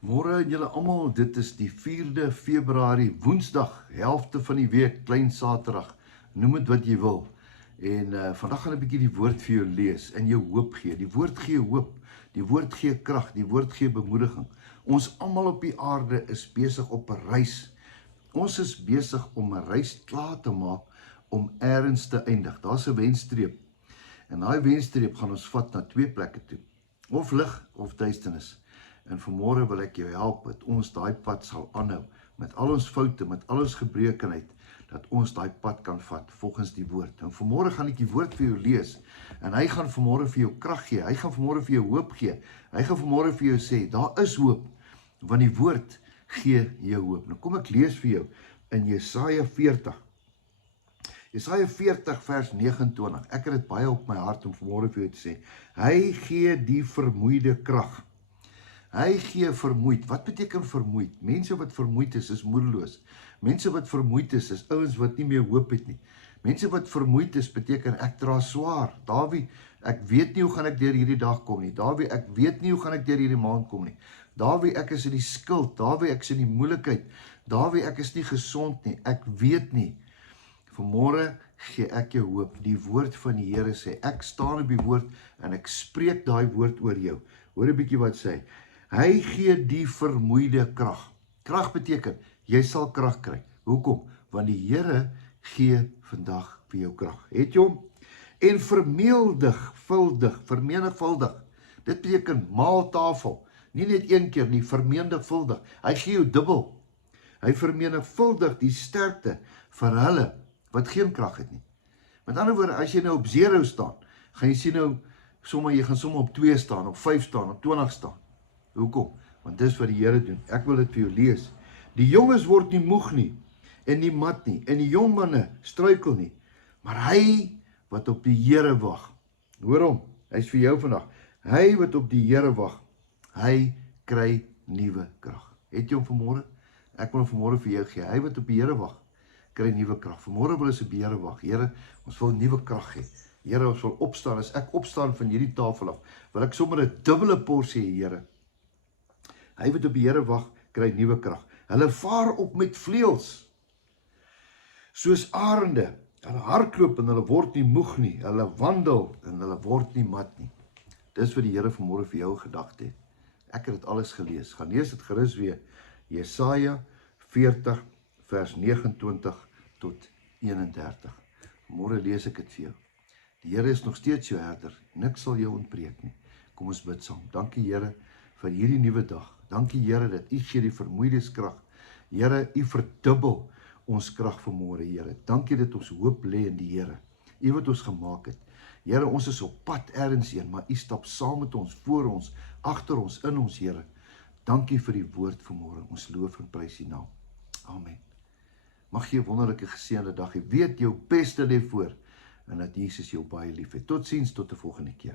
Môre julle almal, dit is die 4de Februarie, Woensdag, helfte van die week, klein Saterdag. Noem dit wat jy wil. En vandag gaan 'n bietjie die woord vir jou lees en jou hoop gee. Die woord gee hoop, die woord gee krag, die woord gee bemoediging. Ons almal op die aarde is besig op 'n reis. Ons is besig om 'n reis klaar te maak om eers te eindig. Daar's 'n wenstreep. En daai wenstreep gaan ons vat na twee plekke toe. Of lig of duisternis. En vanmôre wil ek jou help dat ons daai pad sal aanhou met al ons foute, met al ons gebrekenheid, dat ons daai pad kan vat volgens die woord. En vanmôre gaan ek die woord vir jou lees en hy gaan vanmôre vir jou krag gee. Hy gaan vanmôre vir jou hoop gee. Hy gaan vanmôre vir jou sê, daar is hoop, want die woord gee jou hoop. Nou kom ek lees vir jou in Jesaja 40. Jesaja 40 vers 29. Ek het dit baie op my hart om vanmôre vir jou te sê. Hy gee die vermoeide krag. Hy gee vermoeid. Wat beteken vermoeid? Mense wat vermoeid is moedeloos. Mense wat vermoeid is ouens wat nie meer hoop het nie. Mense wat vermoeid is, beteken ek dra swaar. Dawie, ek weet nie hoe gaan ek deur hierdie dag kom nie. Dawie, ek weet nie hoe gaan ek deur hierdie maand kom nie. Dawie, ek is in die skuld. Dawie, ek is in die moeilikheid. Dawie, ek is nie gesond nie. Ek weet nie. Vanmôre gee ek jou hoop. Die woord van die Here sê, ek staan op die woord en ek spreek daai woord oor jou. Hoor 'n bietjie wat sê. Hy gee die vermoeide krag. Krag beteken, jy sal krag kry. Hoekom? Want die Here gee vandag vir jou krag. Het jy hom? En vermenigvuldig. Dit beteken maaltafel. Nie net een keer nie, vermenigvuldig. Hy gee jou dubbel. Hy vermenigvuldig die sterkte vir hulle wat geen krag het nie. Met ander woorde, as jy nou op 0 staan, gaan jy sien nou, jy gaan sommer op 2 staan, op 5 staan, op 20 staan. Hoekom? Want dis wat die Here doen. Ek wil dit vir jou lees. Die jonges word nie moeg nie, en nie mat nie, en die jong manne struikel nie. Maar hy wat op die Here wag, hoor hom, hy is vir jou vandag. Hy wat op die Here wag, hy kry nuwe krag. Het jy hom vanmôre? Ek wil hom vanmôre vir jou gee. Hy wat op die Here wag, kry nuwe krag. Vanmôre wil ons op die Here wag. Here, ons wil nuwe krag hê. Here, ons wil opstaan. As ek opstaan van hierdie tafel af, wil ek sommer 'n dubbele porsie hê, Here. Hy wat op die Here wag, kry nuwe krag. Hulle vaar op met vleuels, soos arende. Hulle hardloop en hulle word nie moeg nie. Hulle wandel en hulle word nie mat nie. Dis wat die Here vanmôre vir jou gedagte het. Ek het dit alles gelees. Gaan lees dit gerus weer. Jesaja 40 vers 29 tot 31. Môre lees ek dit vir jou. Die Here is nog steeds jou herder. Niks sal jou ontbreek nie. Kom ons bid saam. Dankie Here vir hierdie nuwe dag. Dankie Here dat U gee die vermoeides krag. Here, U verdubbel ons krag vanmôre, Here. Dankie dat ons hoop lê in die Here. U wat ons gemaak het. Here, ons is op pad ergens heen, maar U stap saam met ons, voor ons, agter ons, in ons, Here. Dankie vir die woord vanmôre. Ons loof en prys U naam. Amen. Mag jy 'n wonderlike geseënde dag hê. Weet jou beste lê voor en dat Jesus jou baie liefhet. Totsiens, tot 'n volgende keer.